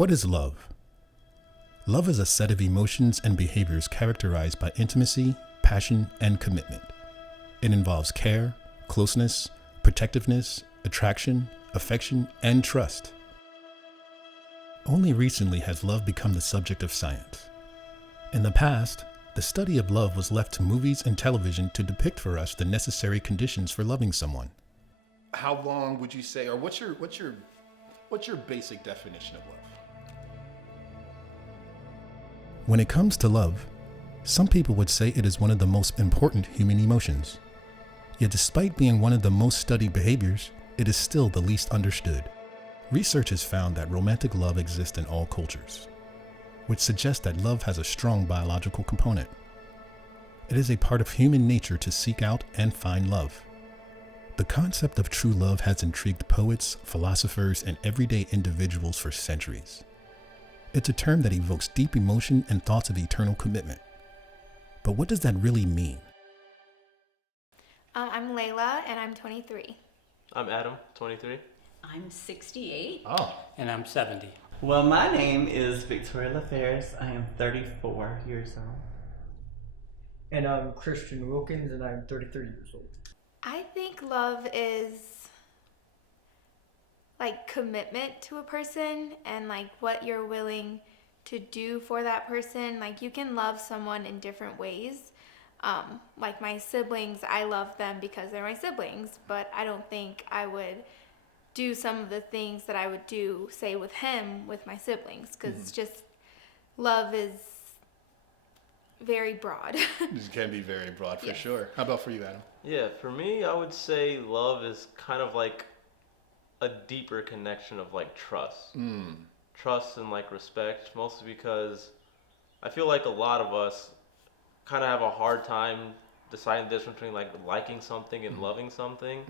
What is love? Love is a set of emotions and behaviors characterized by intimacy, passion, and commitment. It involves care, closeness, protectiveness, attraction, affection, and trust. Only recently has love become the subject of science. In the past, the study of love was left to movies and television to depict for us the necessary conditions for loving someone. How long would you say, or what's your basic definition of love? When it comes to love, some people would say it is one of the most important human emotions. Yet despite being one of the most studied behaviors, it is still the least understood. Research has found that romantic love exists in all cultures, which suggests that love has a strong biological component. It is a part of human nature to seek out and find love. The concept of true love has intrigued poets, philosophers, and everyday individuals for centuries. It's a term that evokes deep emotion and thoughts of eternal commitment. But what does that really mean? I'm Layla, and I'm 23. I'm Adam, 23. I'm 68. Oh. And I'm 70. Well, my name is Victoria LaFaris. I am 34 years old. And I'm Christian Wilkins, and I'm 33 years old. I think love is like commitment to a person and like what you're willing to do for that person. Like you can love someone in different ways. Like my siblings, I love them because they're my siblings, but I don't think I would do some of the things that I would do, say, with him, with my siblings, because it's just, love is very broad. It can be very broad for sure. How about for you, Adam? Yeah, for me, I would say love is kind of like a deeper connection of like trust. Trust and like respect, mostly because I feel like a lot of us kind of have a hard time deciding the difference between like liking something and loving something.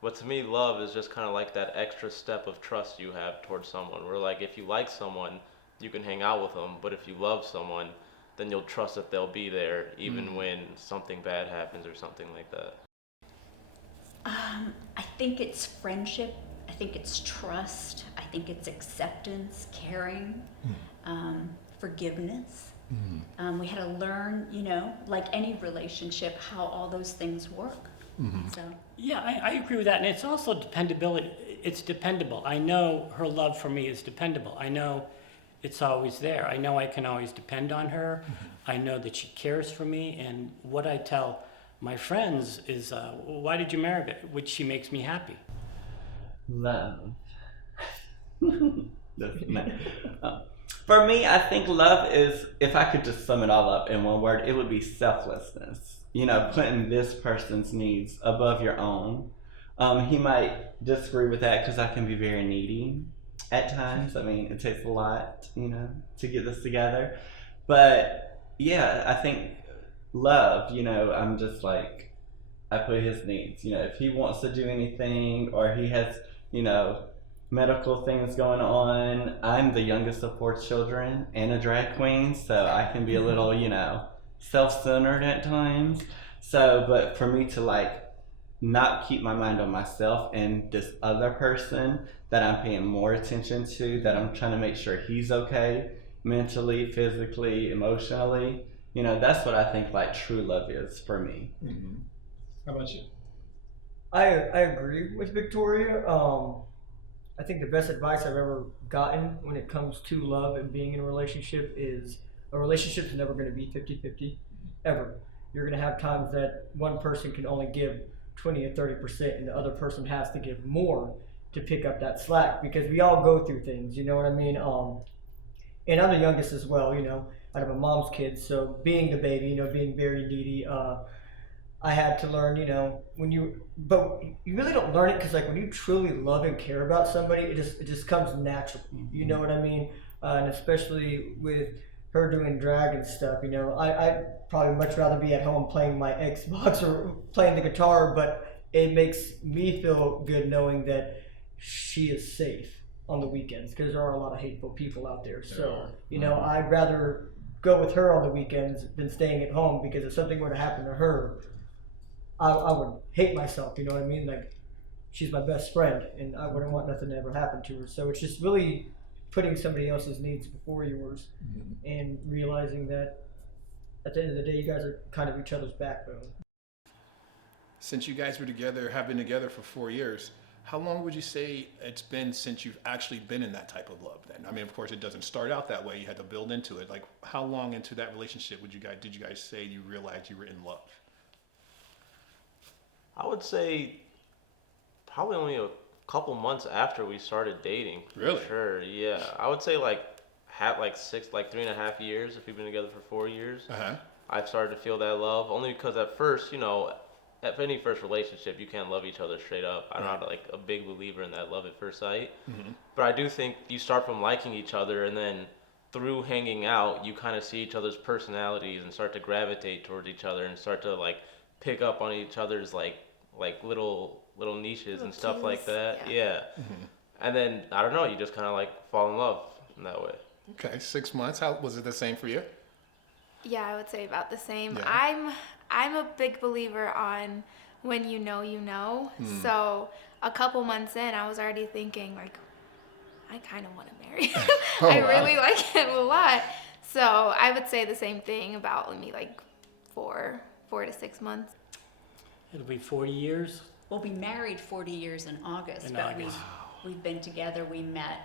But to me, love is just kind of like that extra step of trust you have towards someone. Where like if you like someone, you can hang out with them. But if you love someone, then you'll trust that they'll be there even when something bad happens or something like that. I think it's friendship. I think it's trust. I think it's acceptance, caring, forgiveness. We had to learn, like any relationship, how all those things work. So. Yeah, I agree with that. And it's also dependability. It's dependable. I know her love for me is dependable. I know it's always there. I know I can always depend on her. I know that she cares for me. And what I tell my friends is, why did you marry her? Which she makes me happy. Love. For me, I think love is, if I could just sum it all up in one word, it would be selflessness. Putting this person's needs above your own. He might disagree with that because I can be very needy at times. I mean, it takes a lot, to get this together. But yeah, I think love, I'm just like, I put his needs. If he wants to do anything or he has, medical things going on, I'm the youngest of 4 children and a drag queen, so I can be a little, self-centered at times. So, but for me to like not keep my mind on myself and this other person that I'm paying more attention to, that I'm trying to make sure he's okay mentally, physically, emotionally, that's what I think like true love is for me. How about you? I agree with Victoria. I think the best advice I've ever gotten when it comes to love and being in a relationship is a relationship is never going to be 50-50, ever. You're going to have times that one person can only give 20 or 30% and the other person has to give more to pick up that slack, because we all go through things, you know what I mean? And I'm the youngest as well, out of a mom's kids, so being the baby, being very needy, I had to learn, but you really don't learn it because like when you truly love and care about somebody, it just comes natural, you know what I mean? And especially with her doing drag and stuff, I'd probably much rather be at home playing my Xbox or playing the guitar, but it makes me feel good knowing that she is safe on the weekends, because there are a lot of hateful people out there. So, I'd rather go with her on the weekends than staying at home, because if something were to happen to her, I would hate myself, you know what I mean? Like, she's my best friend, and I wouldn't want nothing to ever happen to her. So it's just really putting somebody else's needs before yours, and realizing that at the end of the day, you guys are kind of each other's backbone. Since you guys have been together for 4 years, how long would you say it's been since you've actually been in that type of love then? I mean, of course, it doesn't start out that way. You had to build into it. Like, how long into that relationship did you guys say you realized you were in love? I would say probably only a couple months after we started dating. Really? Sure, yeah. I would say like 3.5 years if we've been together for 4 years. Uh-huh. I've started to feel that love, only because at first, at any first relationship, you can't love each other straight up. I'm not like a big believer in that love at first sight. Mm-hmm. But I do think you start from liking each other, and then through hanging out, you kind of see each other's personalities and start to gravitate towards each other and start to like pick up on each other's like little niches and stuff like that. Yeah. Mm-hmm. And then I don't know, you just kind of like fall in love in that way. Okay, 6 months. How was it the same for you? Yeah, I would say about the same. Yeah. I'm a big believer on when you know, you know. So a couple months in, I was already thinking like, I kind of want to marry him. I really like him a lot. So I would say the same thing about me, like 4 to 6 months. It'll be 40 years. We'll be married 40 years in August, but we've been together. We met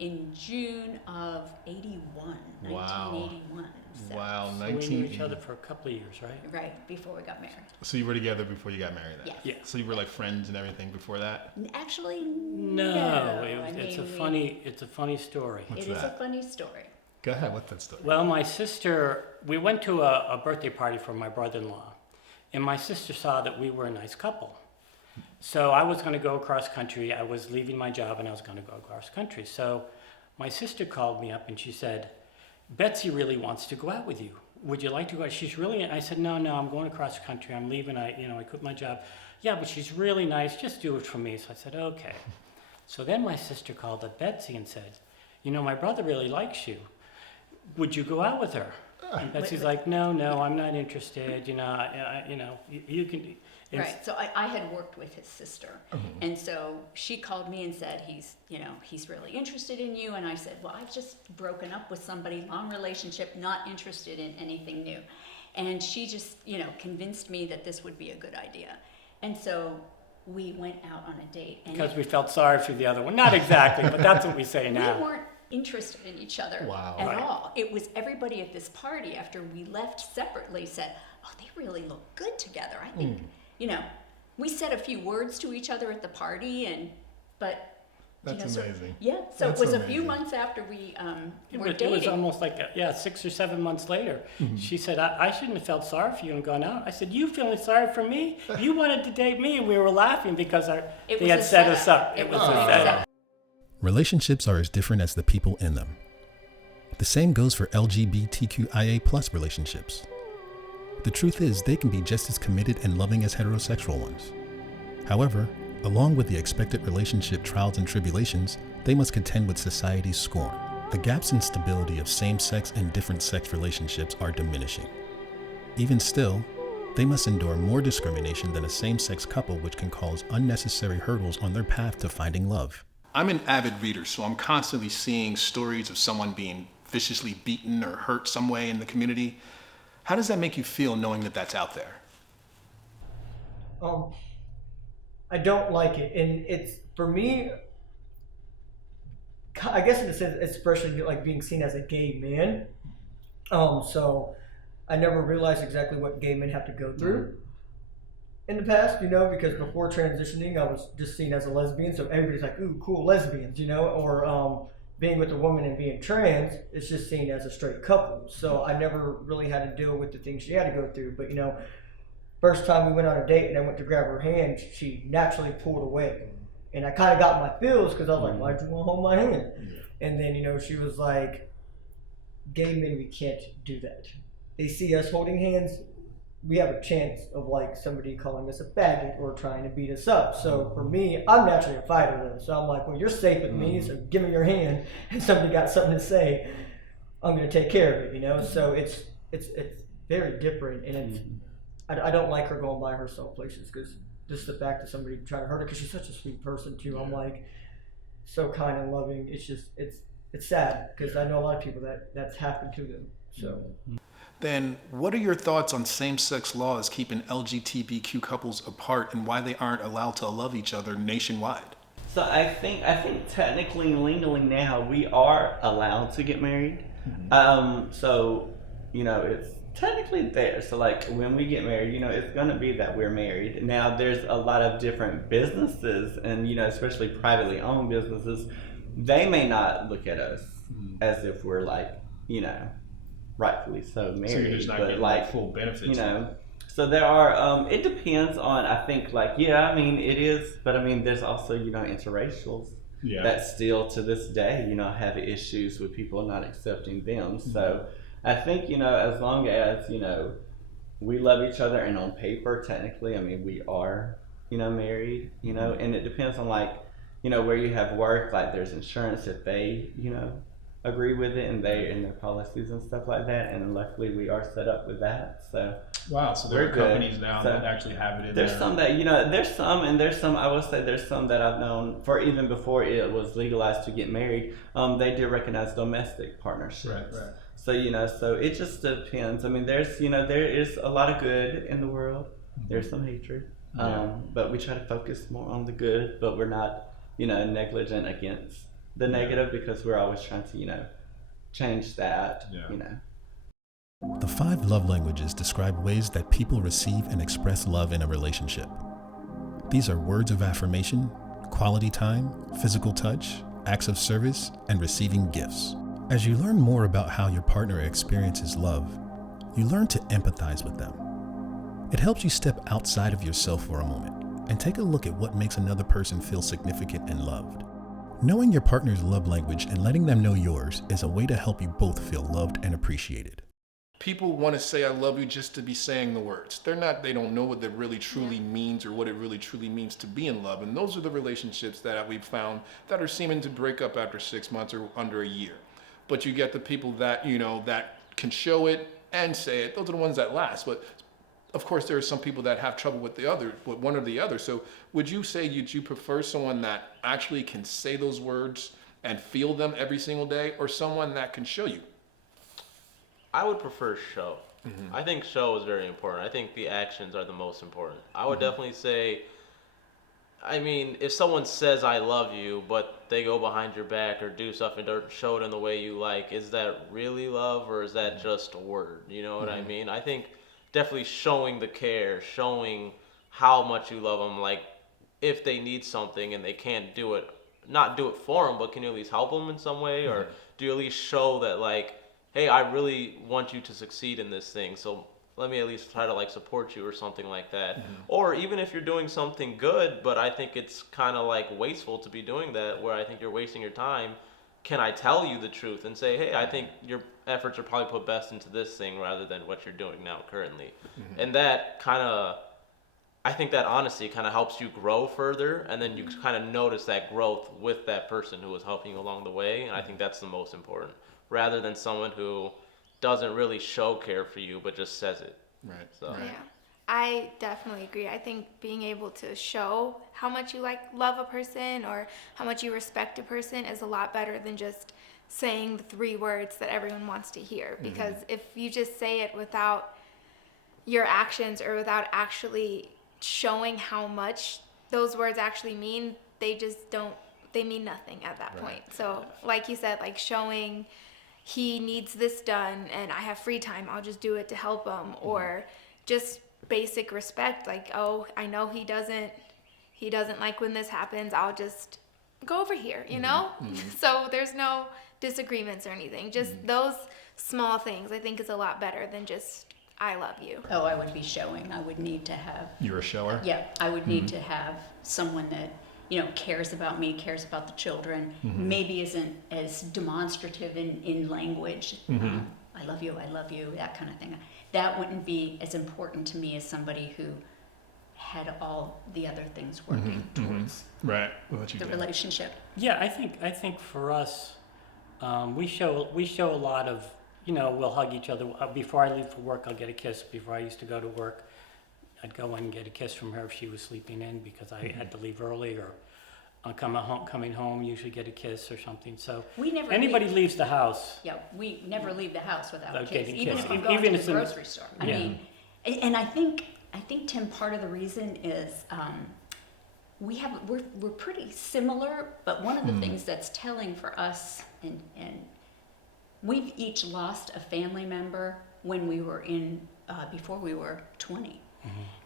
in June of 1981. So. Wow, So we knew each other for a couple of years, right? Right, before we got married. So you were together before you got married then? Yeah. So you were like friends and everything before that? Actually, No, it's a funny story. It is a funny story. Go ahead, what's that story? Well, my sister, we went to a birthday party for my brother-in-law, and my sister saw that we were a nice couple. So I was going to go across country. I was leaving my job and I was going to go across country. So my sister called me up and she said, Betsy really wants to go out with you. Would you like to go? She's really, I said, no, I'm going across country. I'm leaving. I quit my job. Yeah, but she's really nice. Just do it for me. So I said, okay. So then my sister called up Betsy and said, my brother really likes you. Would you go out with her? And Betsy's like, no, I'm not interested. You can. Right. So I had worked with his sister, and so she called me and said he's really interested in you. And I said, well, I've just broken up with somebody, long relationship, not interested in anything new. And she just convinced me that this would be a good idea. And so we went out on a date. And because we felt sorry for the other one. Not exactly, but that's what we say now. We weren't interested in each other at all. It was everybody at this party after we left separately said, oh, they really look good together. I think, we said a few words to each other at the party, but that's amazing. Yeah, so it was a few months after we were dating. It was almost like 6 or 7 months later. Mm-hmm. She said, I shouldn't have felt sorry for you and gone out. I said, you feeling sorry for me? You wanted to date me, and we were laughing because they had set us up. It was a setup. Relationships are as different as the people in them. The same goes for LGBTQIA+ relationships. The truth is, they can be just as committed and loving as heterosexual ones. However, along with the expected relationship trials and tribulations, they must contend with society's scorn. The gaps in stability of same-sex and different-sex relationships are diminishing. Even still, they must endure more discrimination than a same-sex couple, which can cause unnecessary hurdles on their path to finding love. I'm an avid reader, so I'm constantly seeing stories of someone being viciously beaten or hurt some way in the community. How does that make you feel knowing that that's out there? I don't like it, and it's, for me, I guess in a sense, especially like being seen as a gay man. So I never realized exactly what gay men have to go through in the past, because before transitioning, I was just seen as a lesbian. So everybody's like, ooh, cool lesbians, or being with a woman and being trans, it's just seen as a straight couple. So I never really had to deal with the things she had to go through. But, first time we went on a date and I went to grab her hand, she naturally pulled away. And I kind of got my feels because I was like, why'd you want to hold my hand? And then, she was like, gay men, we can't do that. They see us holding hands, we have a chance of like somebody calling us a faggot or trying to beat us up. So for me, I'm naturally a fighter though. So I'm like, well, you're safe with me, so give me your hand. And somebody got something to say, I'm going to take care of it, So it's very different, and it's, I don't like her going by herself places because just the fact that somebody tried to hurt her because she's such a sweet person too. I'm like, so kind and loving. It's just it's sad because I know a lot of people that's happened to them. So. Then, what are your thoughts on same-sex laws keeping LGBTQ couples apart and why they aren't allowed to love each other nationwide? So I think technically, legally now, we are allowed to get married. So it's technically there. So like when we get married, it's gonna be that we're married. Now there's a lot of different businesses, and especially privately owned businesses, they may not look at us as if we're like rightfully so married. So you're just not but getting like full benefits. So there are, it depends on, I think, like, it is, but there's also, interracials that still to this day, have issues with people not accepting them. So I think, as long as, we love each other and on paper, technically, we are, married, and it depends on like, where you have work, like there's insurance if they, agree with it and their policies and stuff like that, and luckily we are set up with that. So wow, so there are companies now that actually have it in there. There's some that there's some I will say there's some that I've known for even before it was legalized to get married. They do recognize domestic partnerships. Right. So so it just depends. There's there is a lot of good in the world. There's some hatred, but we try to focus more on the good. But we're not negligent against the negative because we're always trying to change that. The 5 love languages describe ways that people receive and express love in a relationship. These are words of affirmation, quality time, physical touch, acts of service, and receiving gifts. As you learn more about how your partner experiences love, you learn to empathize with them. It helps you step outside of yourself for a moment and take a look at what makes another person feel significant and loved. Knowing your partner's love language and letting them know yours is a way to help you both feel loved and appreciated. People want to say I love you just to be saying the words. They don't know what that really truly means or what it really truly means to be in love. And those are the relationships that we've found that are seeming to break up after 6 months or under a year. But you get the people that, that can show it and say it. Those are the ones that last. But of course, there are some people that have trouble with one or the other. So would you say you prefer someone that actually can say those words and feel them every single day, or someone that can show you? I would prefer show. I think show is very important. I think the actions are the most important. I would definitely say, if someone says I love you, but they go behind your back or do stuff and don't show it in the way you like, is that really love or is that just a word? You know what I mean? I think definitely showing the care, showing how much you love them, like if they need something and they can't do it, not do it for them, but can you at least help them in some way? Or do you at least show that like, hey, I really want you to succeed in this thing, so let me at least try to like support you or something like that. Or even if you're doing something good, but I think it's kind of like wasteful to be doing that, where I think you're wasting your time, can I tell you the truth and say, hey, I think your efforts are probably put best into this thing rather than what you're doing now currently. And that I think that honesty kind of helps you grow further, and then you kind of notice that growth with that person who was helping you along the way, and I think that's the most important, rather than someone who doesn't really show care for you but just says it. Right. So. Yeah, I definitely agree. I think being able to show how much you love a person or how much you respect a person is a lot better than just saying the 3 words that everyone wants to hear. Because if you just say it without your actions or without actually showing how much those words actually mean, they mean nothing at that point. So like you said, like showing he needs this done and I have free time, I'll just do it to help him, or just basic respect, like, oh, I know he doesn't like when this happens, I'll just go over here, So there's no disagreements or anything. Just those small things I think is a lot better than just I love you. Oh, I would be showing. I would need to have. You're a shower? Yeah, I would need to have someone that cares about me, cares about the children, maybe isn't as demonstrative in language. I love you, that kind of thing. That wouldn't be as important to me as somebody who had all the other things working towards the relationship. Yeah, I think for us, we show a lot of, we'll hug each other. Before I leave for work, I'll get a kiss. Before I used to go to work, I'd go in and get a kiss from her if she was sleeping in because I had to leave early. coming home, usually get a kiss or something. So We never anybody leave. leaves the house. Yeah, we never leave the house without a Without kiss, getting even kissed. if I'm Even going to if the it's- grocery store. I Yeah. mean, and I think Tim, part of the reason is we're pretty similar, but one of the things that's telling for us, and we've each lost a family member when we were before we were 20,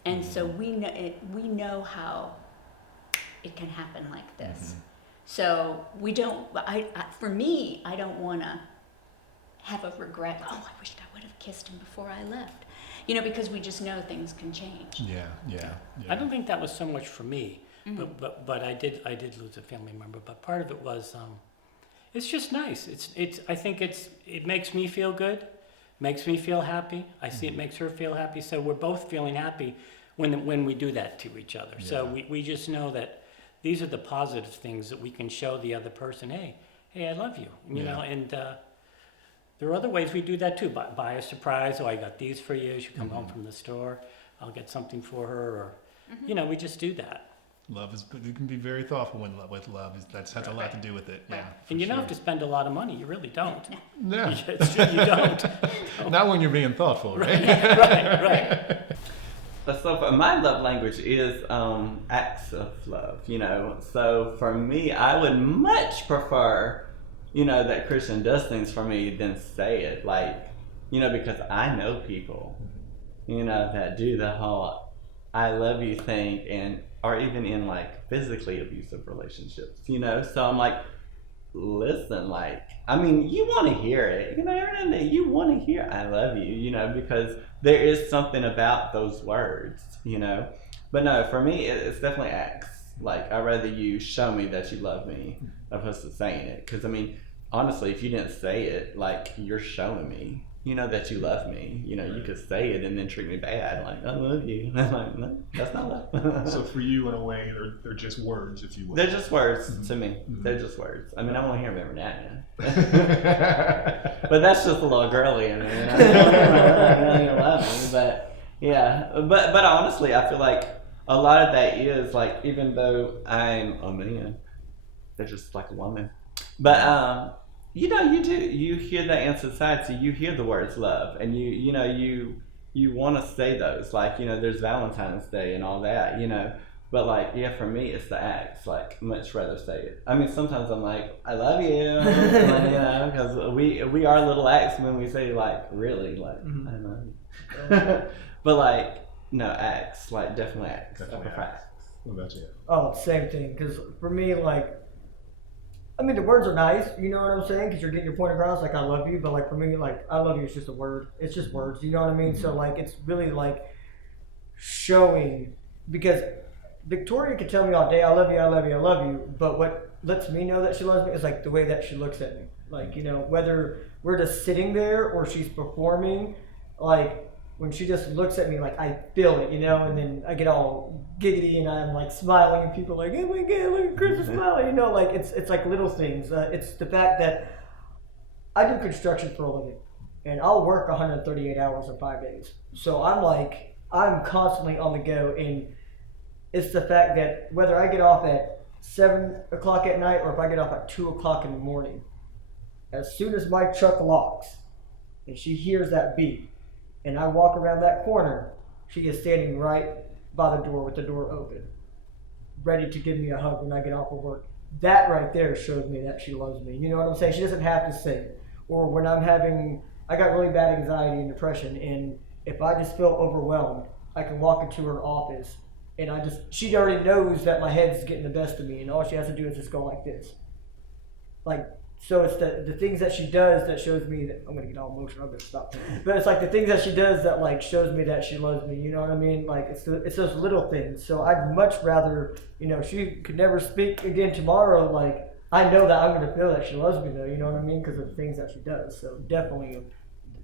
and so we know how it can happen like this. So we don't. For me, I don't want to have a regret. Oh, I wished I would have kissed him before I left. Because we just know things can change. Yeah. I don't think that was so much for me, but I did lose a family member. But part of it was, it's just nice. I think it makes me feel good, makes me feel happy. I see it makes her feel happy. So we're both feeling happy when we do that to each other. So we just know that these are the positive things that we can show the other person. Hey, I love you. You know, and there are other ways we do that too. Buy a surprise. Oh, I got these for you. She come home from the store. I'll get something for her, or we just do that. Love you can be very thoughtful with love. That has a lot to do with it. Yeah. And you don't have to spend a lot of money. You really don't. No. It's true, you don't. Not when you're being thoughtful, right? Right. So for my love language is acts of love, So for me, I would much prefer, that Christian does things for me than say it. Because I know people, that do the whole I love you thing and are even in physically abusive relationships, So I'm like, listen, you want to hear it, every day you want to hear I love you, because there is something about those words, But no, for me, it's definitely acts. I'd rather you show me that you love me opposed to saying it. Because, honestly, if you didn't say it, you're showing me, that you love me. You could say it and then treat me bad. I love you. I'm no, that's not love. So for you, in a way, they're just words, if you will. They're just words to me. They're just words. I want to hear them every now and then. But that's just a little girly in me. I don't love me. But, yeah. But honestly, I feel like a lot of that is, even though I'm a man, they're just like a woman. But, you hear that in society, you hear the words love, and you want to say those, there's Valentine's Day and all that, but for me, it's the acts, much rather say it. Sometimes I'm like, I love you, because we are little acts when we say, really, I love you. But, no, acts, definitely acts. Definitely acts. What about you? Oh, same thing. Because for me, the words are nice, you know what I'm saying? Because you're getting your point across, I love you. But for me, I love you is just a word. It's just words, you know what I mean? So it's really showing, because Victoria could tell me all day, I love you, I love you, I love you. But what lets me know that she loves me is the way that she looks at me. Whether we're just sitting there or she's performing, when she just looks at me, I feel it, and then I get all giggity and I'm smiling and people are oh my God, look at Chris is smiling, it's little things. It's the fact that I do construction for a living and I'll work 138 hours in 5 days. So I'm constantly on the go, and it's the fact that whether I get off at 7 o'clock at night or if I get off at 2 o'clock in the morning, as soon as my truck locks and she hears that beep, and I walk around that corner, she is standing right by the door with the door open, ready to give me a hug when I get off of work. That right there shows me that she loves me. You know what I'm saying? She doesn't have to say it. Or when I got really bad anxiety and depression, and if I just feel overwhelmed, I can walk into her office, and she already knows that my head's getting the best of me, and all she has to do is just go like this. So it's the things that she does that shows me that, I'm going to get all emotional, I'm going to stop. But it's the things that she does that shows me that she loves me, you know what I mean? It's those little things. So I'd much rather, she could never speak again tomorrow, I know that I'm going to feel that she loves me though, you know what I mean? Because of the things that she does. So definitely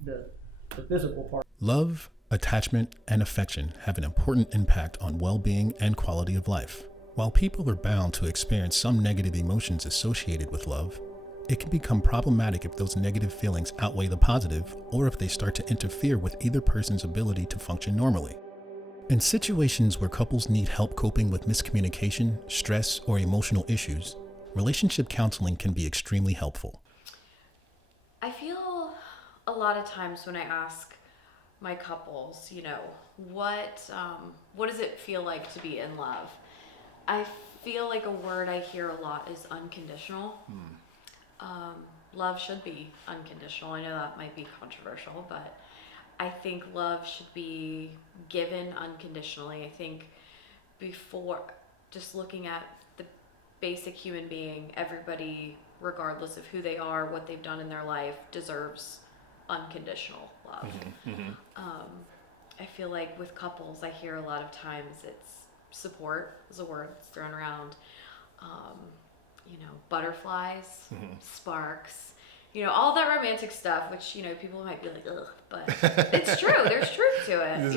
the physical part. Love, attachment, and affection have an important impact on well-being and quality of life. While people are bound to experience some negative emotions associated with love, it can become problematic if those negative feelings outweigh the positive, or if they start to interfere with either person's ability to function normally. In situations where couples need help coping with miscommunication, stress, or emotional issues, relationship counseling can be extremely helpful. I feel a lot of times when I ask my couples, what does it feel like to be in love? I feel like a word I hear a lot is unconditional. Love should be unconditional. I know that might be controversial, but I think love should be given unconditionally. I think before just looking at the basic human being, everybody, regardless of who they are, what they've done in their life, deserves unconditional love. I feel like with couples, I hear a lot of times it's support is a word that's thrown around. Butterflies, sparks, all that romantic stuff, which, people might be like, ugh, but it's true. There's truth to it,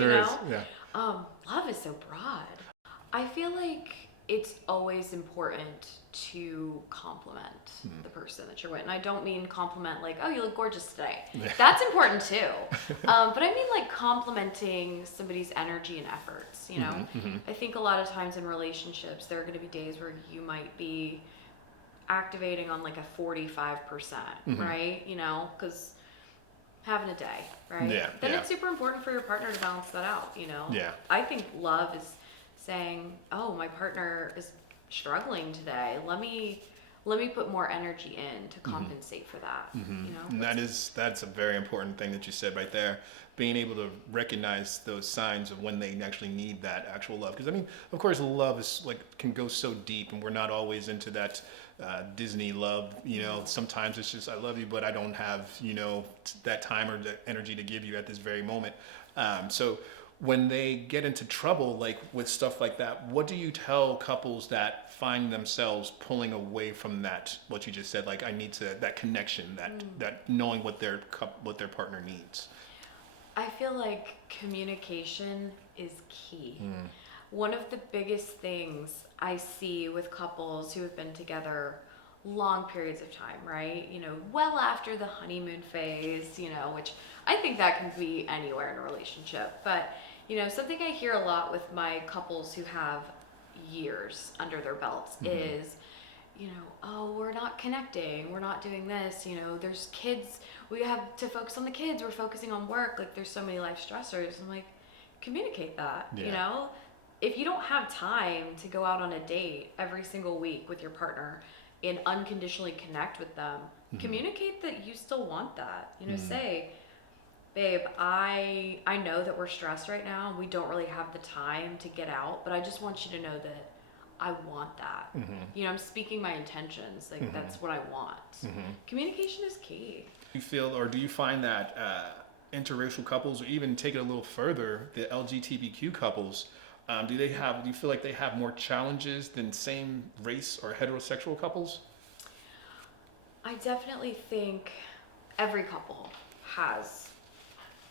Yeah. Love is so broad. I feel like it's always important to compliment the person that you're with. And I don't mean compliment like, oh, you look gorgeous today. That's important too. But I mean like complimenting somebody's energy and efforts, I think a lot of times in relationships, there are going to be days where you might be activating on like a 45%, right? Because having a day, right? Then it's super important for your partner to balance that out, I think love is saying, oh, my partner is struggling today. Let me put more energy in to compensate for that. And that's a very important thing that you said right there. Being able to recognize those signs of when they actually need that actual love. Because of course, love is can go so deep, and we're not always into that Disney love. Sometimes it's just I love you, but I don't have that time or the energy to give you at this very moment. So when they get into trouble, like with stuff like that, what do you tell couples that find themselves pulling away from that? What you just said, like I need that connection, that knowing what their partner needs. I feel like communication is key. One of the biggest things I see with couples who have been together long periods of time, right? Well after the honeymoon phase, which I think that can be anywhere in a relationship. But, something I hear a lot with my couples who have years under their belts is, oh, we're not connecting, we're not doing this, there's kids, we have to focus on the kids, we're focusing on work, like there's so many life stressors. I'm like, communicate that, If you don't have time to go out on a date every single week with your partner and unconditionally connect with them, communicate that you still want that, say, babe, I know that we're stressed right now and we don't really have the time to get out, but I just want you to know that I want that. I'm speaking my intentions. Like that's what I want. Communication is key. Do you find that interracial couples, or even take it a little further, the LGBTQ couples, do you feel like they have more challenges than same race or heterosexual couples? I definitely think every couple has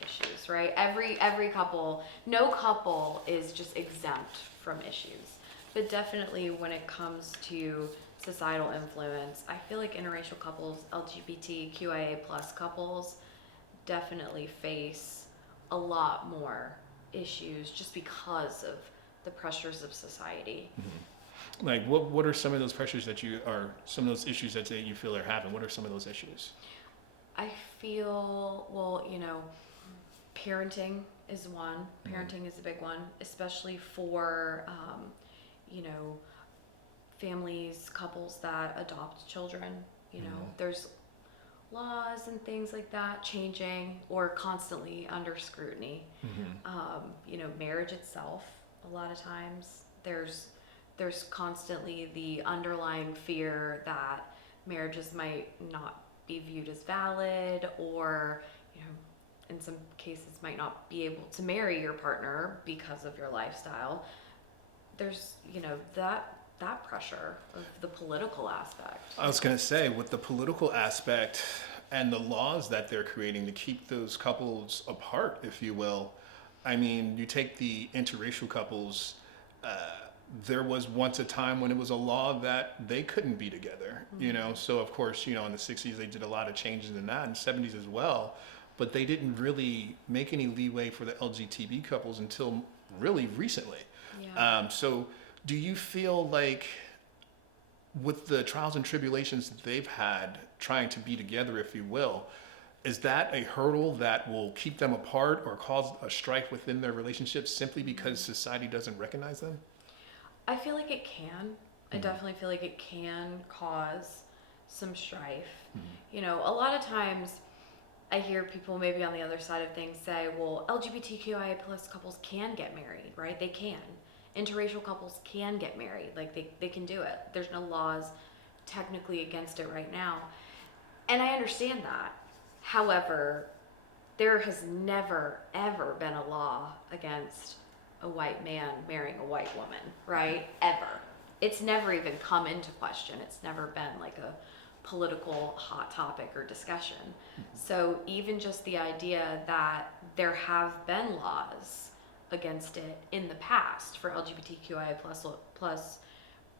issues, right? Every couple, no couple is just exempt from issues. But definitely when it comes to societal influence, I feel like interracial couples, LGBTQIA+ couples definitely face a lot more issues just because of the pressures of society. Like what are some of those pressures some of those issues that you feel are happening? What are some of those issues? I feel, parenting is one. Parenting is a big one, especially for, families, couples that adopt children. There's laws and things like that changing or constantly under scrutiny. Marriage itself, a lot of times, there's constantly the underlying fear that marriages might not be viewed as valid, or in some cases might not be able to marry your partner because of your lifestyle. There's that pressure of the political aspect. I was going to say, with the political aspect and the laws that they're creating to keep those couples apart, if you will. You take the interracial couples, there was once a time when it was a law that they couldn't be together, so of course, in the 60s they did a lot of changes in that, and 70s as well, but they didn't really make any leeway for the LGBT couples until really recently. Yeah. So do you feel like with the trials and tribulations that they've had trying to be together, if you will, is that a hurdle that will keep them apart or cause a strife within their relationship simply because society doesn't recognize them? I feel like it can. I definitely feel like it can cause some strife. You know, a lot of times I hear people maybe on the other side of things say, well, LGBTQIA plus couples can get married, right? They can. Interracial couples can get married. Like they can do it. There's no laws technically against it right now. And I understand that. However, there has never, ever been a law against a white man marrying a white woman, right? Ever. It's never even come into question. It's never been like a political hot topic or discussion. So even just the idea that there have been laws against it in the past for LGBTQIA plus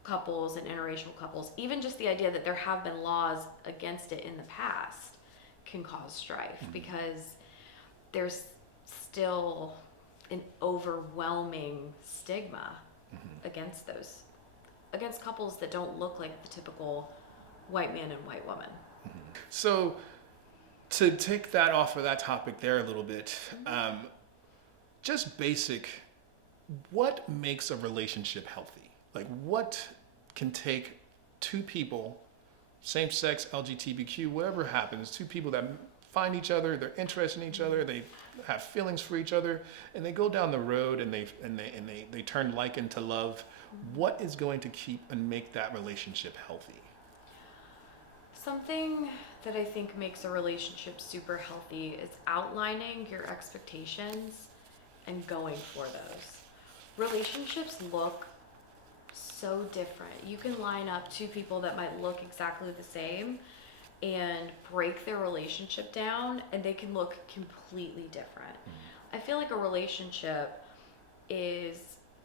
couples and interracial couples, even just the idea that there have been laws against it in the past can cause strife because there's still an overwhelming stigma against couples that don't look like the typical white man and white woman. So to take that off of that topic there a little bit, just basic, what makes a relationship healthy? Like what can take two people, same sex, LGBTQ, whatever happens, two people that find each other, they're interested in each other, they have feelings for each other, and they go down the road and they turn like into love. What is going to keep and make that relationship healthy? Something that I think makes a relationship super healthy is outlining your expectations and going for those. Relationships look so different. You can line up two people that might look exactly the same and break their relationship down and they can look completely different. I feel like a relationship is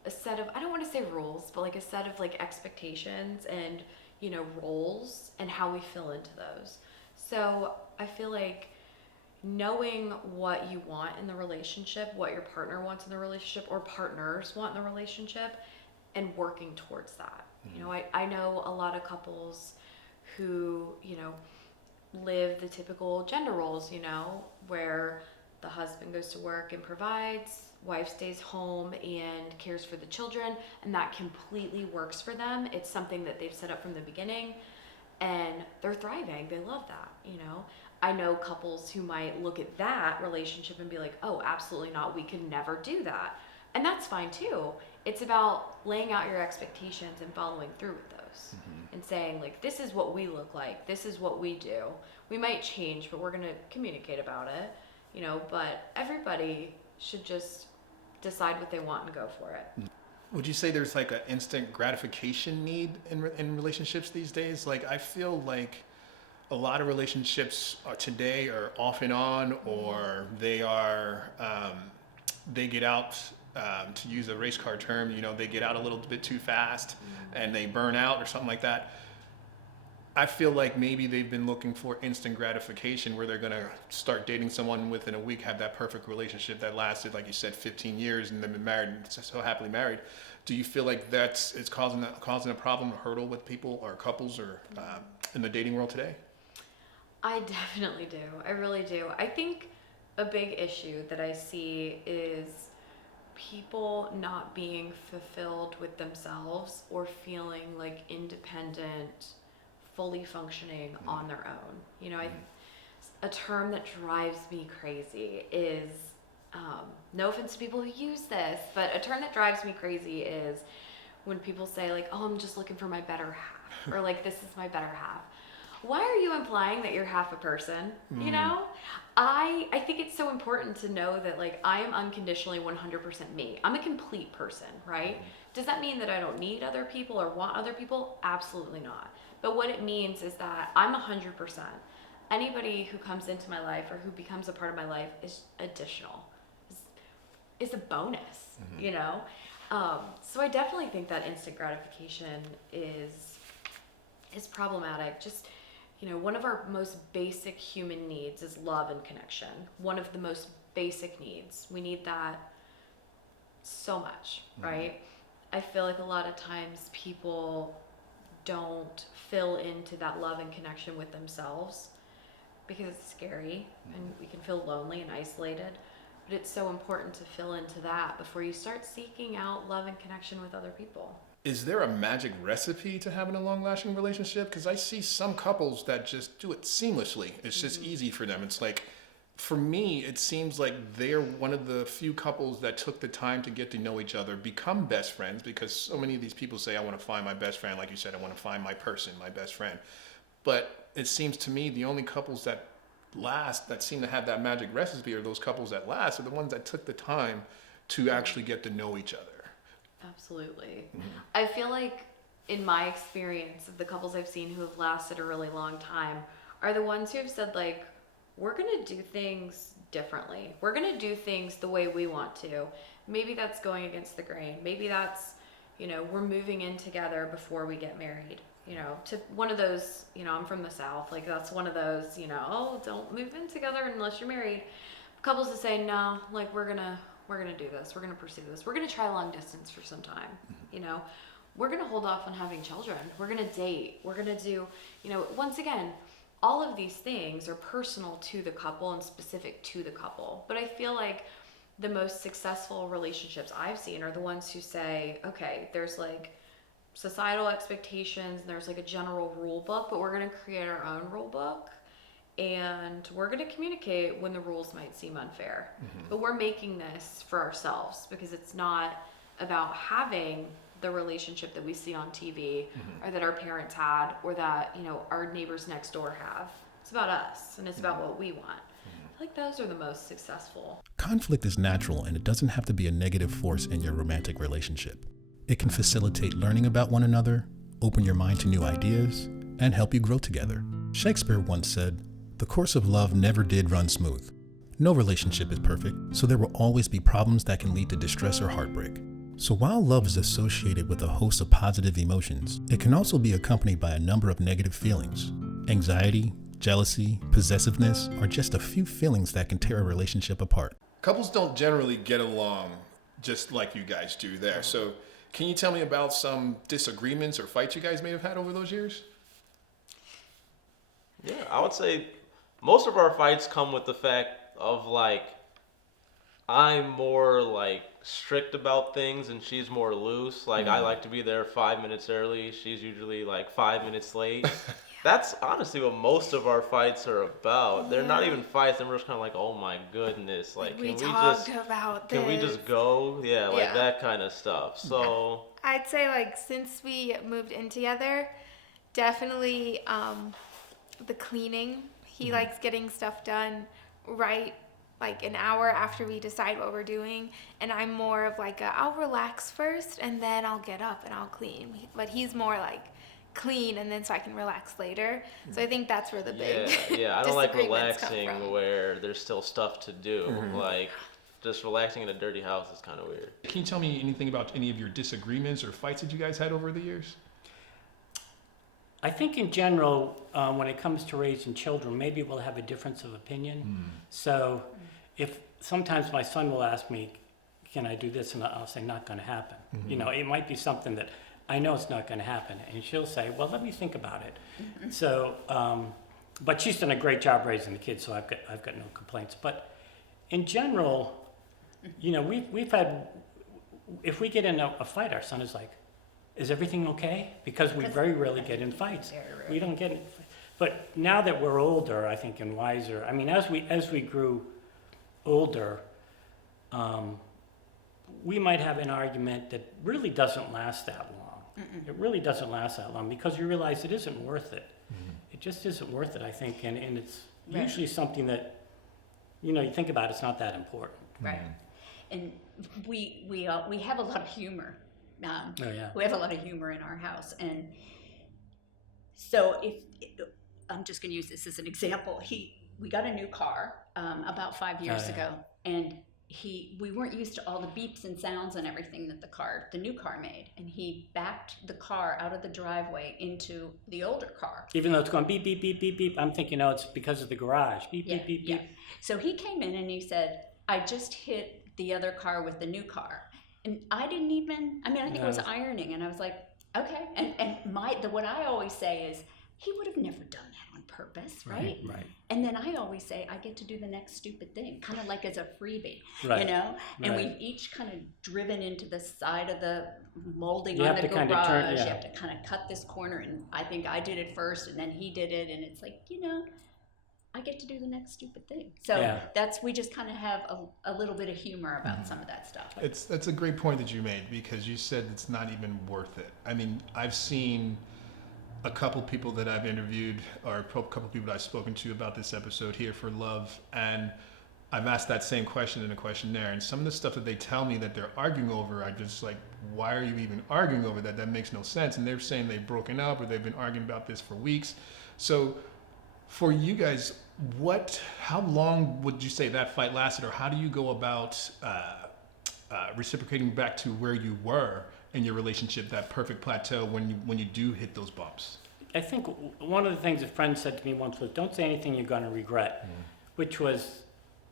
a set of, I don't want to say rules, but like a set of like expectations and, you know, roles and how we fill into those. So I feel like knowing what you want in the relationship, what your partner wants in the relationship or partners want in the relationship, and working towards that. You know, I know a lot of couples who, you know, live the typical gender roles, you know, where the husband goes to work and provides, wife stays home and cares for the children, and that completely works for them. It's something that they've set up from the beginning and they're thriving. They love that, you know. I know couples who might look at that relationship and be like, oh, absolutely not. We could never do that. And that's fine too. It's about laying out your expectations and following through with those and saying like, this is what we look like. This is what we do. We might change, but we're going to communicate about it, you know, but everybody should just decide what they want and go for it. Would you say there's like an instant gratification need in relationships these days? Like I feel like a lot of relationships today are off and on, or they are they get out, to use a race car term, you know, they get out a little bit too fast and they burn out or something like that. I feel like maybe they've been looking for instant gratification where they're going to start dating someone within a week, have that perfect relationship that lasted, like you said, 15 years and then been married, so happily married. Do you feel like it's causing a problem, a hurdle with people or couples or in the dating world today? I definitely do. I really do. I think a big issue that I see is people not being fulfilled with themselves or feeling like independent, fully functioning on their own. You know, a term that drives me crazy is, no offense to people who use this, but a term that drives me crazy is when people say like, oh, I'm just looking for my better half, or like, this is my better half. Why are you implying that you're half a person? You know, I think it's so important to know that like I am unconditionally 100% me. I'm a complete person, right? Does that mean that I don't need other people or want other people? Absolutely not. But what it means is that I'm 100%. Anybody who comes into my life or who becomes a part of my life is additional, is a bonus, you know? So I definitely think that instant gratification is problematic. Just, you know, one of our most basic human needs is love and connection. One of the most basic needs. We need that so much, right? I feel like a lot of times people don't fill into that love and connection with themselves because it's scary and we can feel lonely and isolated. But it's so important to fill into that before you start seeking out love and connection with other people. Is there a magic recipe to having a long-lasting relationship? Because I see some couples that just do it seamlessly. It's just easy for them. It's like, for me, it seems like they're one of the few couples that took the time to get to know each other, become best friends, because so many of these people say, I want to find my best friend. Like you said, I want to find my person, my best friend. But it seems to me the only couples that last, that seem to have that magic recipe, or those couples that last, are the ones that took the time to actually get to know each other. Absolutely. I feel like in my experience of the couples I've seen who have lasted a really long time are the ones who have said, like, we're going to do things differently. We're going to do things the way we want to. Maybe that's going against the grain. Maybe that's, you know, we're moving in together before we get married. You know, to one of those, you know, I'm from the South, like that's one of those, you know, oh, don't move in together unless you're married. Couples that say, no, like we're gonna do this. We're gonna pursue this. We're gonna try long distance for some time. You know, we're gonna hold off on having children. We're gonna date. We're gonna do, you know, once again, all of these things are personal to the couple and specific to the couple. But I feel like the most successful relationships I've seen are the ones who say, okay, there's like societal expectations, and there's like a general rule book, but we're gonna create our own rule book. And we're going to communicate when the rules might seem unfair. But we're making this for ourselves because it's not about having the relationship that we see on TV or that our parents had or that, you know, our neighbors next door have. It's about us and it's about what we want. I feel like those are the most successful. Conflict is natural, and it doesn't have to be a negative force in your romantic relationship. It can facilitate learning about one another, open your mind to new ideas, and help you grow together. Shakespeare once said, "The course of love never did run smooth." No relationship is perfect, so there will always be problems that can lead to distress or heartbreak. So while love is associated with a host of positive emotions, it can also be accompanied by a number of negative feelings. Anxiety, jealousy, possessiveness are just a few feelings that can tear a relationship apart. Couples don't generally get along just like you guys do there. So can you tell me about some disagreements or fights you guys may have had over those years? Yeah, I would say most of our fights come with the fact of like I'm more like strict about things and she's more loose. Like I like to be there 5 minutes early. She's usually like 5 minutes late. That's honestly what most of our fights are about. They're not even fights. They're just kind of like, oh my goodness, like we can we just go? Yeah, like Yeah. that kind of stuff. So I'd say like since we moved in together, definitely the cleaning. He likes getting stuff done right like an hour after we decide what we're doing, and I'm more of like I'll relax first and then I'll get up and I'll clean. But he's more like clean and then so I can relax later. So I think that's where the big I don't like disagreements come relaxing from. where there's still stuff to do. Like just relaxing in a dirty house is kind of weird. Can you tell me anything about any of your disagreements or fights that you guys had over the years? I think in general, when it comes to raising children, maybe we'll have a difference of opinion. So if sometimes my son will ask me, can I do this? And I'll say, not going to happen. You know, it might be something that I know it's not going to happen. And she'll say, well, let me think about it. So, but she's done a great job raising the kids, so I've got no complaints. But in general, you know, we've had, if we get in a fight, our son is like, is everything okay? Because we very rarely get in fights. We don't get in. But now that we're older, I think, and wiser, I mean, as we grew older, we might have an argument that really doesn't last that long. It really doesn't last that long because you realize it isn't worth it. It just isn't worth it, I think, and it's usually something that, you know, you think about it's not that important. Right. And we have a lot of humor. Yeah. We have a lot of humor in our house, and so if I'm just going to use this as an example, we got a new car about 5 years ago, and we weren't used to all the beeps and sounds and everything that the new car made, and he backed the car out of the driveway into the older car. Even though it's going beep, beep, beep, beep, beep, I'm thinking, no, it's because of the garage. Beep, beep, beep, beep. So he came in and he said, I just hit the other car with the new car. And I didn't even, I mean, I think it was ironing, and I was like, okay. And what I always say is, he would have never done that on purpose, right? Right. And then I always say, I get to do the next stupid thing, kind of like as a freebie, Right. you know? And Right. we've each kind of driven into the side of the molding You on have the to garage. kinda turn- yeah. You have to kind of cut this corner, and I think I did it first, and then he did it, and it's like, you know, I get to do the next stupid thing. So Yeah. we just kind of have a little bit of humor about some of that stuff. That's a great point that you made, because you said it's not even worth it. I mean, I've seen a couple people that I've interviewed, or a couple people that I've spoken to about this episode here for Love, and I've asked that same question in a questionnaire, and some of the stuff that they tell me that they're arguing over, I just like, why are you even arguing over that? That makes no sense. And they're saying they've broken up, or they've been arguing about this for weeks. So for you guys, how long would you say that fight lasted, or how do you go about reciprocating back to where you were in your relationship, that perfect plateau when you do hit those bumps? I think one of the things a friend said to me once was, don't say anything you're going to regret, which was,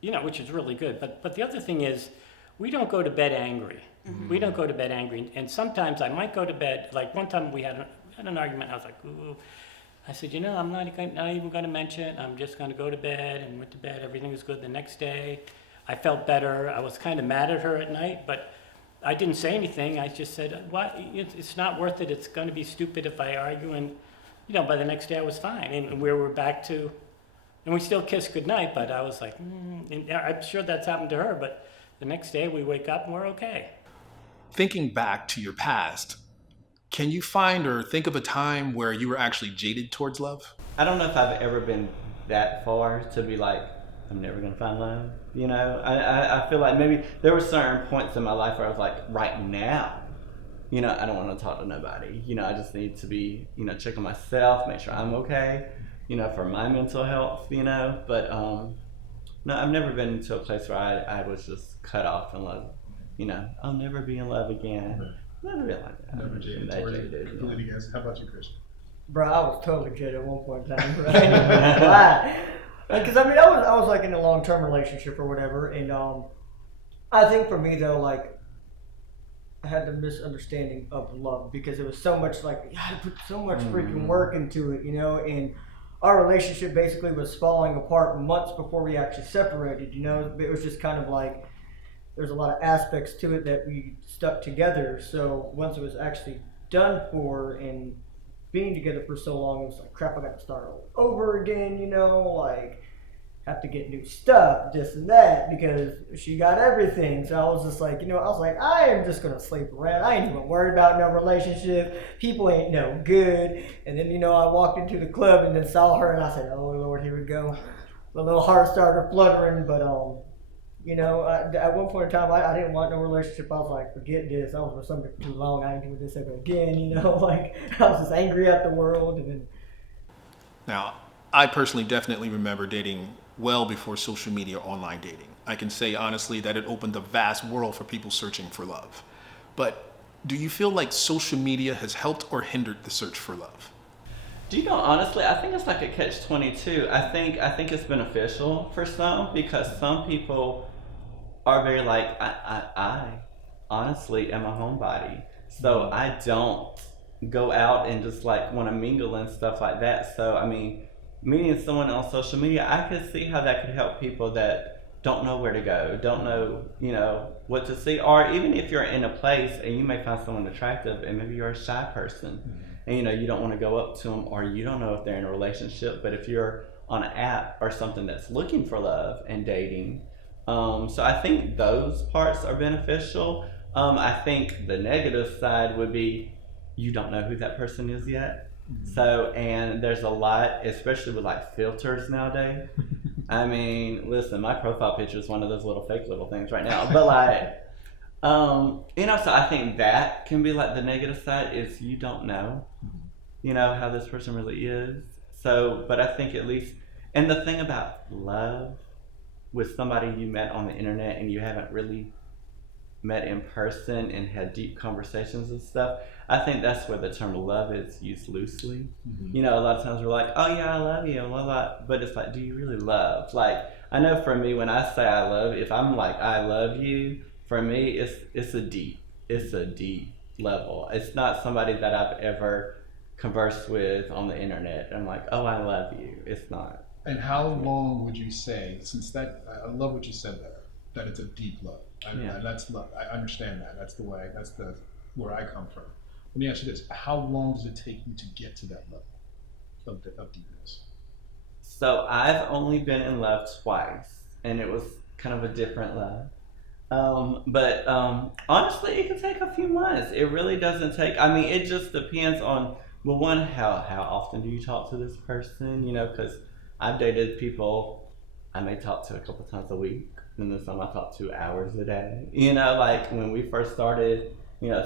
which is really good. But the other thing is, we don't go to bed angry. We don't go to bed angry. And sometimes I might go to bed, like one time we had an argument, and I was like, ooh. I said, I'm not even going to mention it. I'm just going to go to bed, and went to bed. Everything was good. The next day, I felt better. I was kind of mad at her at night, but I didn't say anything. I just said, "What? It's not worth it. It's going to be stupid if I argue." And by the next day I was fine, and we were back to, and we still kissed goodnight. But I was like, and I'm sure that's happened to her. But the next day we wake up and we're okay. Thinking back to your past, can you find or think of a time where you were actually jaded towards love? I don't know if I've ever been that far to be like, I'm never going to find love. I feel like maybe there were certain points in my life where I was like, right now, I don't want to talk to nobody. I just need to be, check on myself, make sure I'm okay, for my mental health, But no, I've never been to a place where I was just cut off in love. I'll never be in love again. Never been like that. Never jaded towards it. What do you guys? How about you, Christian? Bro, I was totally jaded at one point in time. Right? Because I was like in a long-term relationship or whatever, and I think for me though, like, I had the misunderstanding of love because it was so much like I had to put so much freaking work into it, and our relationship basically was falling apart months before we actually separated. It was just kind of like there's a lot of aspects to it that we stuck together. So once it was actually done for and being together for so long, it was like, crap, I got to start all over again, like have to get new stuff, this and that, because she got everything. So I was just like, I am just going to sleep around. I ain't even worried about no relationship. People ain't no good. And then, I walked into the club and then saw her and I said, oh Lord, here we go. The little heart started fluttering, but at one point in time, I didn't want no relationship. I was like, forget this. I was with somebody for too long. I ain't doing this ever again. Like I was just angry at the world. And then, now, I personally definitely remember dating well before social media online dating. I can say honestly that it opened a vast world for people searching for love. But do you feel like social media has helped or hindered the search for love? Honestly, I think it's like a catch-22. I think it's beneficial for some because some people are very like, I honestly am a homebody. So I don't go out and just like want to mingle and stuff like that. So, meeting someone on social media, I could see how that could help people that don't know where to go, don't know, what to see. Or even if you're in a place and you may find someone attractive and maybe you're a shy person. And you don't want to go up to them, or you don't know if they're in a relationship, but if you're on an app or something that's looking for love and dating, so I think those parts are beneficial. I think the negative side would be you don't know who that person is yet. So, and there's a lot, especially with like filters nowadays. Listen, my profile picture is one of those little fake little things right now, but like, so I think that can be like the negative side is you don't know, how this person really is. So, but I think at least, and the thing about love with somebody you met on the internet and you haven't really met in person and had deep conversations and stuff, I think that's where the term love is used loosely. A lot of times we're like, oh yeah, I love you, blah, blah, but it's like, do you really love? Like, I know for me, when I say I love, if I'm like, I love you, for me, it's a deep level. It's not somebody that I've ever conversed with on the internet. I'm like, oh, I love you. It's not. And how long would you say, since that, I love what you said there, that it's a deep love. That's love. I understand that. That's where I come from. Let me ask you this. How long does it take you to get to that level of deepness? So I've only been in love twice, and it was kind of a different love. But honestly, it can take a few months. It really doesn't take. I mean, it just depends on, well, one, how often do you talk to this person? You know, because I've dated people I may talk to a couple times a week, and then some I talk to hours a day. You know, like when we first started,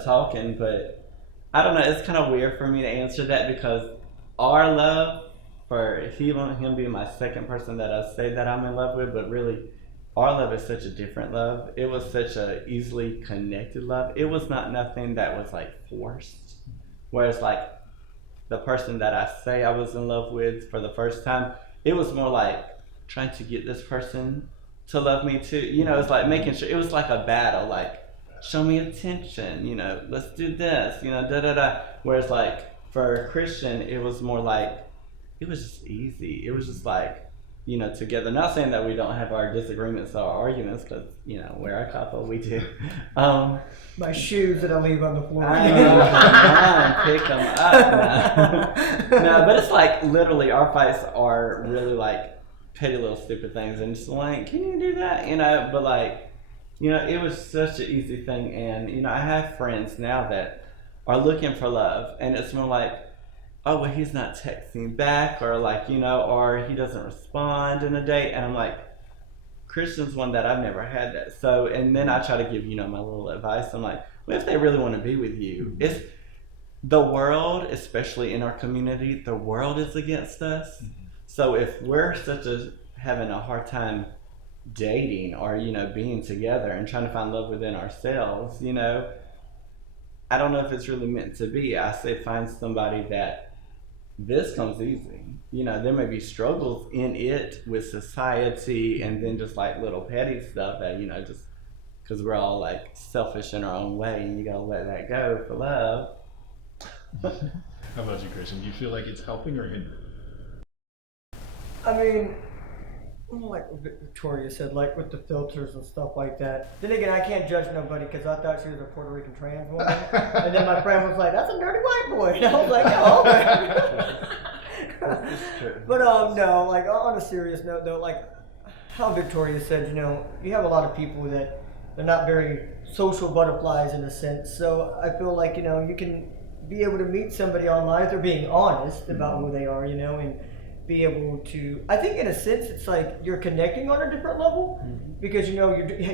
talking. But I don't know. It's kind of weird for me to answer that because our love, for him being my second person that I say that I'm in love with, but really our love is such a different love. It was such a easily connected love. It was not nothing that was like forced. Whereas like the person that I say I was in love with for the first time, it was more like trying to get this person to love me too. It's like making sure, it was like a battle, like show me attention, let's do this, da da da. Whereas like for Christian, it was more like, it was just easy. It was just like, together. Not saying that we don't have our disagreements or arguments, because, we're a couple, we do. My shoes that I leave on the floor. I know, pick them up now. No, but it's like literally our fights are really like petty little stupid things, and just like, can you do that? But like, it was such an easy thing, and I have friends now that are looking for love, and it's more like, oh, well, he's not texting back, or like, or he doesn't respond in a day. And I'm like, Christian's one that I've never had that. So, and then I try to give, my little advice. I'm like, well, if they really want to be with you, it's the world, especially in our community, the world is against us. So if we're having a hard time dating or, being together and trying to find love within ourselves, I don't know if it's really meant to be. I say find somebody that this comes easy. There may be struggles in it with society and then just like little petty stuff that, just because we're all like selfish in our own way, and you gotta let that go for love. How about you, Christian? Do you feel like it's helping or hindering? I mean, like Victoria said, like with the filters and stuff like that. Then again, I can't judge nobody because I thought she was a Puerto Rican trans woman. And then my friend was like, that's a dirty white boy. And I was like, oh, okay. But no, like on a serious note though, like how Victoria said, you have a lot of people that they're not very social butterflies in a sense. So I feel like, you can be able to meet somebody online if they're being honest about who they are, and be able to, I think in a sense it's like you're connecting on a different level because you're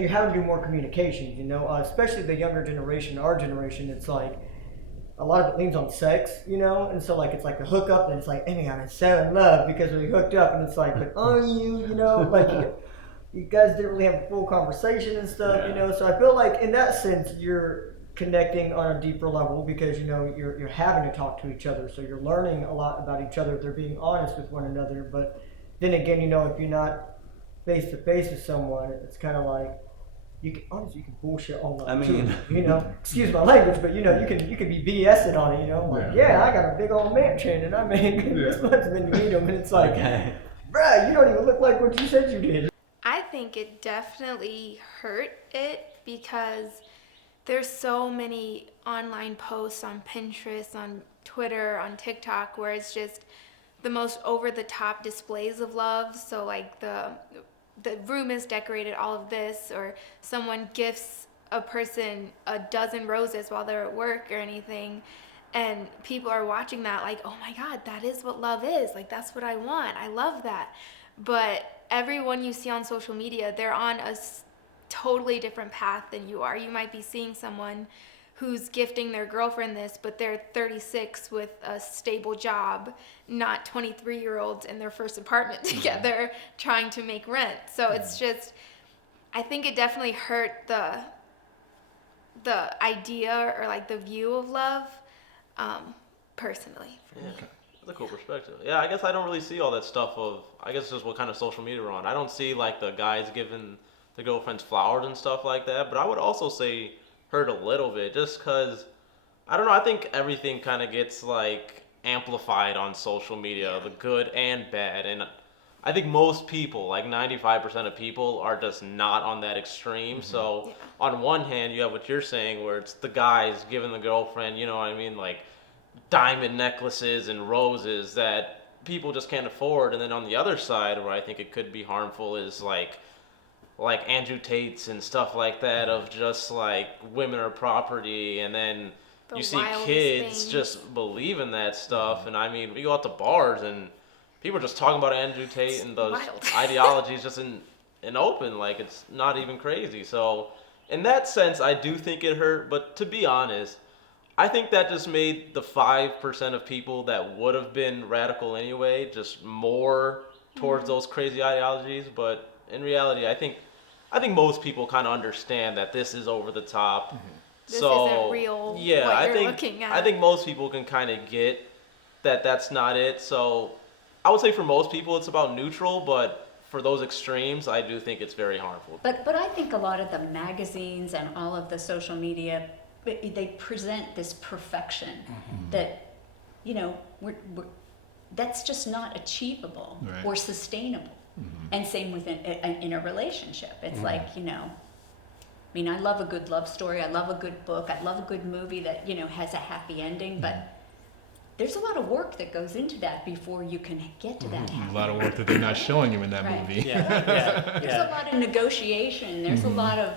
having to do more communications, especially the younger generation, our generation. It's like a lot of it leans on sex, and so like it's like the hookup, and it's like, hey, I'm so in love because we hooked up, and it's like, but are you, like you guys didn't really have a full conversation and stuff, so I feel like in that sense you're connecting on a deeper level because you're having to talk to each other, so you're learning a lot about each other if they're being honest with one another. But then again, if you're not face to face with someone, it's kind of like you can bullshit online too. Excuse my language, but you can be BSing on it. Like, yeah, I got a big old mansion and I made this much, and then you meet them and it's like, bruh, you don't even look like what you said you did. I think it definitely hurt it because there's so many online posts on Pinterest, on Twitter, on TikTok, where it's just the most over-the-top displays of love. So like the room is decorated, all of this, or someone gifts a person a dozen roses while they're at work or anything, and people are watching that like, oh my God, that is what love is. Like, that's what I want. I love that. But everyone you see on social media, they're on a totally different path than you are. You might be seeing someone who's gifting their girlfriend this, but they're 36 with a stable job, not 23-year-olds in their first apartment together trying to make rent. So it's just, I think it definitely hurt the idea or like the view of love, personally. Yeah, that's a cool perspective. Yeah, I guess I don't really see all that stuff of, I guess just what kind of social media we're on. I don't see like the guys giving the girlfriend's flowers and stuff like that. But I would also say hurt a little bit, just because I don't know. I think everything kind of gets like amplified on social media, the good and bad, and I think most people, like 95% of people, are just not on that extreme. So on one hand, you have what you're saying, where it's the guys giving the girlfriend, you know what I mean, like diamond necklaces and roses that people just can't afford. And then on the other side, where I think it could be harmful, is like Andrew Tate's and stuff like that, of just like women are property, and then The you see wildest kids things. just believe in that stuff. And I mean, we go out to bars and people are just talking about Andrew Tate and those wild. ideologies just in open, like it's not even crazy. So in that sense, I do think it hurt. But to be honest, I think that just made the 5% of people that would have been radical anyway just more towards those crazy ideologies. But in reality, I think most people kind of understand that this is over the top. This So isn't real, yeah, what I you're think looking at. I think most people can kind of get that that's not it. So I would say for most people it's about neutral, but for those extremes, I do think it's very harmful. But I think a lot of the magazines and all of the social media, they present this perfection that, you know, that's just not achievable Right. or sustainable. And same with in a relationship. It's like, you know, I mean, I love a good love story. I love a good book. I love a good movie that, you know, has a happy ending. But there's a lot of work that goes into that before you can get to that happy A lot of work that they're not showing you in that Right. movie. There's a lot of negotiation. There's a lot of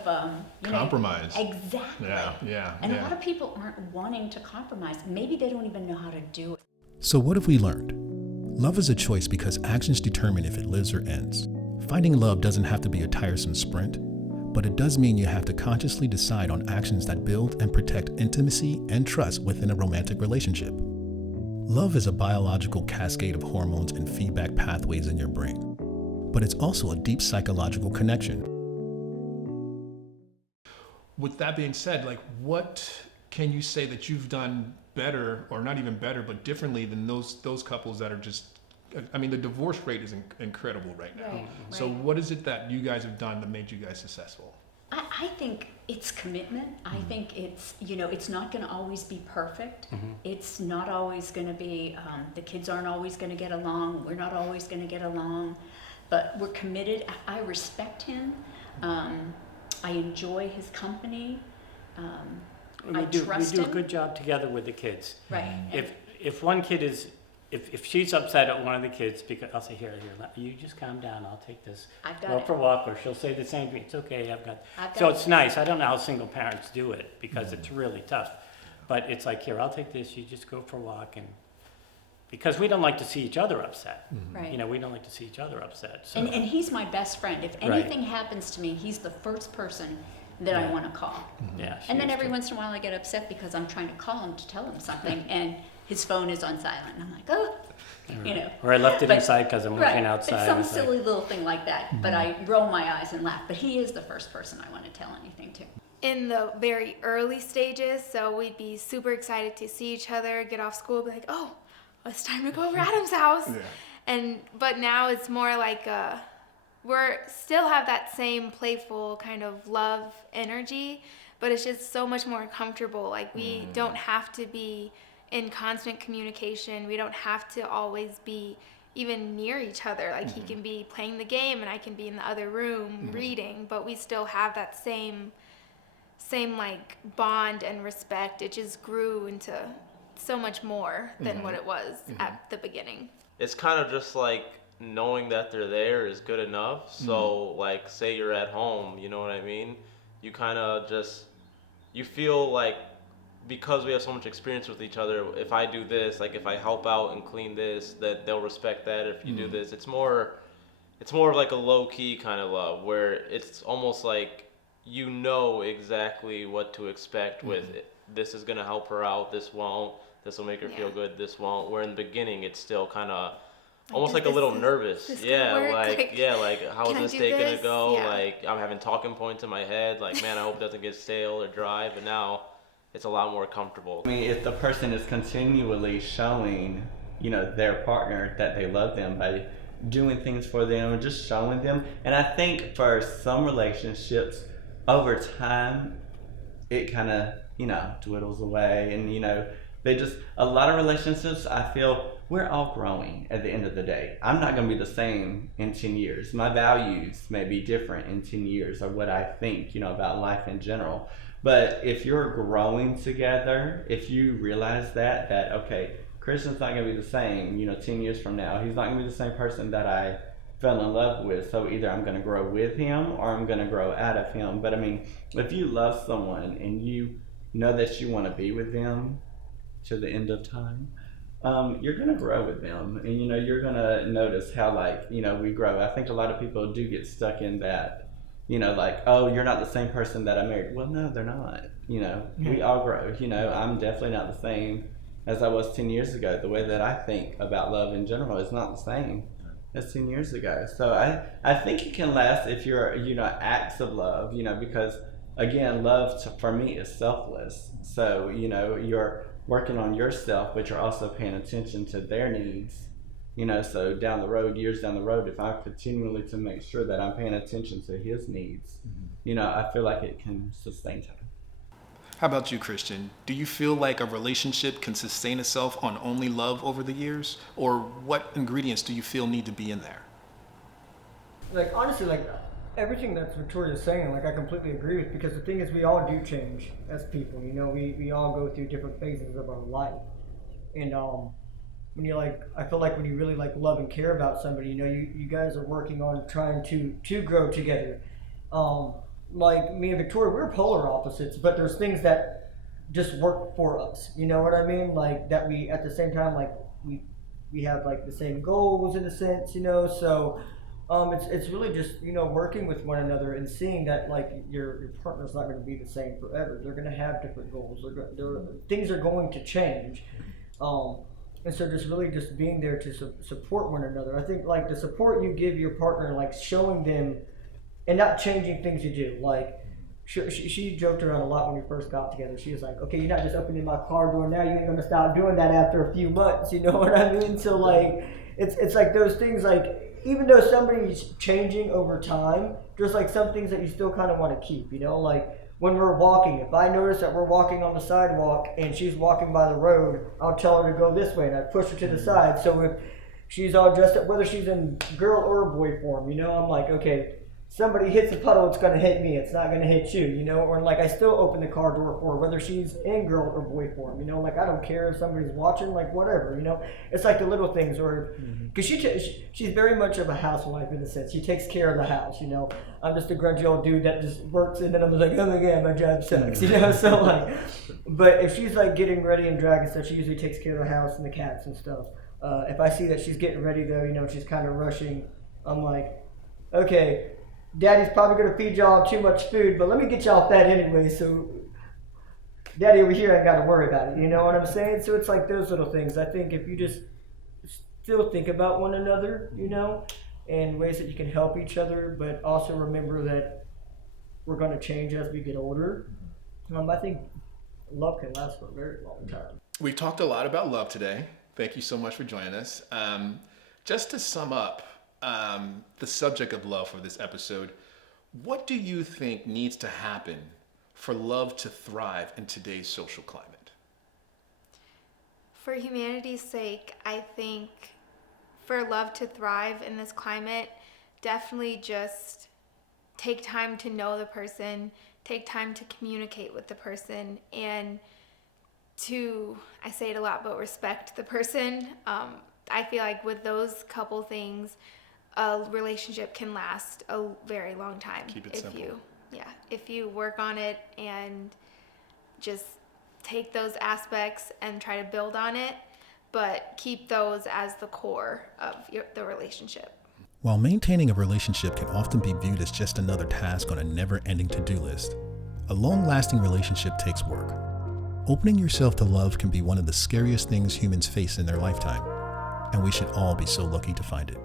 you know, Compromise. Exactly. Yeah. And a lot of people aren't wanting to compromise. Maybe they don't even know how to do it. So what have we learned? Love is a choice because actions determine if it lives or ends. Finding love doesn't have to be a tiresome sprint, but it does mean you have to consciously decide on actions that build and protect intimacy and trust within a romantic relationship. Love is a biological cascade of hormones and feedback pathways in your brain, but it's also a deep psychological connection. With that being said, like, what can you say that you've done better, or not even better, but differently than those couples that are just, I mean, the divorce rate is incredible right now. Right, So right. what is it that you guys have done that made you guys successful? I think it's commitment. I think it's, you know, it's not going to always be perfect. It's not always going to be, the kids aren't always going to get along. We're not always going to get along. But we're committed. I respect him. I enjoy his company. I trust we do him. a good job together with the kids. Right. If one kid is, if she's upset at one of the kids, because I'll say, here, you just calm down, I'll take this. I've got Go it. for a walk, or she'll say the same thing, it's okay, I've got So it. it's nice, I don't know how single parents do it, because it's really tough. But it's like, here, I'll take this, you just go for a walk, and, because we don't like to see each other upset. Right. You know, we don't like to see each other upset, so. And he's my best friend. If Right. anything happens to me, he's the first person that I want to call. Yeah. And then she is every too. once in a while I get upset because I'm trying to call him to tell him something and his phone is on silent. And I'm like, oh, you know. Or I left it But- inside because I'm Right, working outside. it's some It's like- silly little thing like that. But I roll my eyes and laugh. But he is the first person I want to tell anything to. In the very early stages, so we'd be super excited to see each other, get off school, be like, oh, it's time to go over Adam's house. But now it's more like we're still have that same playful kind of love energy, but it's just so much more comfortable. Like we don't have to be in constant communication. We don't have to always be even near each other. Like he can be playing the game and I can be in the other room reading, but we still have that same like bond and respect. It just grew into so much more than what it was at the beginning. It's kind of just like knowing that they're there is good enough. So like say you're at home, you know what I mean? You kind of just, you feel like because we have so much experience with each other, if I do this, like if I help out and clean this, that they'll respect that. If you do this, it's more of like a low key kind of love where it's almost like you know exactly what to expect with it. This is going to help her out, this won't. This will make her feel good, this won't. Where in the beginning it's still kind of almost like a little nervous. this Yeah, gonna work? like how Can is I this do day gonna this? go? Yeah. Like I'm having talking points in my head. Like man, I hope it doesn't get stale or dry. But now it's a lot more comfortable. I mean, if the person is continually showing, you know, their partner that they love them by doing things for them and just showing them. And I think for some relationships, over time, it kind of, dwindles away. And, a lot of relationships, I feel we're all growing at the end of the day. I'm not going to be the same in 10 years. My values may be different in 10 years, or what I think, about life in general. But if you're growing together, if you realize that okay, Christian's not going to be the same, 10 years from now. He's not going to be the same person that I fell in love with. So either I'm going to grow with him or I'm going to grow out of him. But I mean, if you love someone and you know that you want to be with them to the end of time, you're going to grow with them. And, you're going to notice how, we grow. I think a lot of people do get stuck in that, oh, you're not the same person that I married. Well, no, they're not. We all grow. I'm definitely not the same as I was 10 years ago. The way that I think about love in general is not the same as 10 years ago. So I think it can last if you're, acts of love, because again, love for me is selfless. So, you're working on yourself, but you're also paying attention to their needs. So down the road, years down the road, if I continually to make sure that I'm paying attention to his needs, I feel like it can sustain time. How about you, Christian? Do you feel like a relationship can sustain itself on only love over the years? Or what ingredients do you feel need to be in there? Honestly, everything that Victoria's saying, I completely agree with, because the thing is, we all do change as people. We all go through different phases of our life. And when you I feel like when you really love and care about somebody, you guys are working on trying to grow together. Me and Victoria, we're polar opposites, but there's things that just work for us. You know what I mean? That we, at the same time, we have the same goals in a sense, So it's really just, working with one another and seeing that your partner's not going to be the same forever. They're going to have different goals. Things are going to change. And so just being there to support one another. I think the support you give your partner, showing them and not changing things you do. She joked around a lot when we first got together. She was like, okay, you're not just opening my car door now, you ain't gonna stop doing that after a few months, you know what I mean? So it's those things, even though somebody's changing over time, there's some things that you still kind of want to keep, when we're walking, if I notice that we're walking on the sidewalk and she's walking by the road, I'll tell her to go this way and I push her to the side. So if she's all dressed up, whether she's in girl or boy form, I'm okay, somebody hits a puddle, it's going to hit me. It's not going to hit you, Or I still open the car door for her, whether she's in girl or boy form, I don't care if somebody's watching, whatever, It's the little things, or because she's very much of a housewife in a sense. She takes care of the house, I'm just a grudgy old dude that just works, and then I'm like, oh my god, my job sucks, So but if she's getting ready and dragging stuff, she usually takes care of the house and the cats and stuff. If I see that she's getting ready though, she's kind of rushing, I'm like, okay, Daddy's probably going to feed y'all too much food, but let me get y'all fed anyway, so Daddy over here ain't got to worry about it, you know what I'm saying? So it's those little things. I think if you just still think about one another, and ways that you can help each other, but also remember that we're going to change as we get older, I think love can last for a very long time. We've talked a lot about love today. Thank you so much for joining us. Just to sum up, the subject of love for this episode, what do you think needs to happen for love to thrive in today's social climate? For humanity's sake, I think for love to thrive in this climate, definitely just take time to know the person, take time to communicate with the person, and to, I say it a lot, but respect the person. I feel with those couple things, a relationship can last a very long time. Keep it simple. If you work on it and just take those aspects and try to build on it, but keep those as the core of the relationship. While maintaining a relationship can often be viewed as just another task on a never-ending to-do list, a long-lasting relationship takes work. Opening yourself to love can be one of the scariest things humans face in their lifetime, and we should all be so lucky to find it.